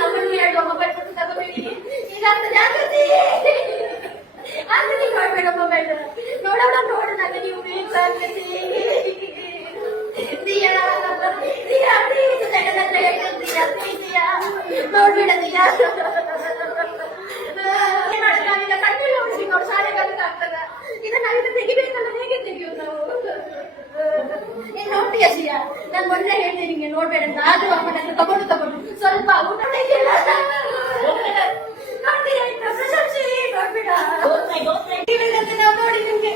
ನಮ್ಮನ್ನು ಹೇಳುವ ಮೊಬೈಲ್ ಕೊಟ್ಟು ತಗೋಬೇಡಿ ಇದಂತ ಜಾಗೃತಿ ಅಂತ ನೀವು ನೋಡ್ಬೇಡ ಮೊಬೈಲ್ ನೋಡೋಣ ನೋಡೋಣ ನೀವು ಬೇಕು ಆಗ್ತದೆ ನೋಡ್ಬೇಡ ದಿಯಾ ಕಣ್ಣಿಲ್ಲ ಹುಡುಗಿ ನೋಡು ಶಾಲೆ ಕಲಿತ ಆಗ್ತದ ಇದನ್ನ ನಾವಿಂದ ತೆಗಿಬೇಕಲ್ಲ ಹೇಗೆ ತೆಗಿಯೋದು ನಾವು ನೀನ್ ನೋಡ್ತೀಯ ಶ್ರೀಯಾ ನಾನು ಮೊನ್ನೆ ಹೇಳ್ತೀನಿ ನಿಂಗೆ ನೋಡ್ಬೇಡ ಅಂತ ಆದ್ರೂ ಅಮ್ಮನ ತಗೊಂಡು ಸ್ವಲ್ಪ ಊಟ ನೋಡ್ತೀಯ ಪ್ರಶಂಸೆ ನೋಡ್ಬೇಡ ನಾವು ನೋಡಿ ನಿಮ್ಗೆ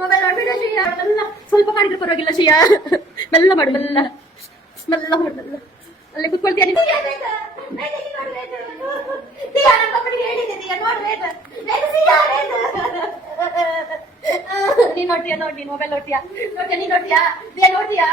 ಮೊಬೈಲ್ ನೋಡ್ಬೇಡ ಶ್ರೀಯಾ ಸ್ವಲ್ಪ ಮಾಡಿದ್ರೆ ಪರವಾಗಿಲ್ಲ ಶ್ರೀಯಾ ಮೆಲ್ಲ ಮಾಡು ಮೆಲ್ಲ ಅಲ್ಲೇ ಕುತ್ಕೊಳ್ತೀಯ ನೀನ್ ನೋಡ್ತೀಯ ನೋಡಿ ಮೊಬೈಲ್ ನೋಡ್ತೀಯಾ ನೀನ್ ನೋಡ್ತೀಯಾ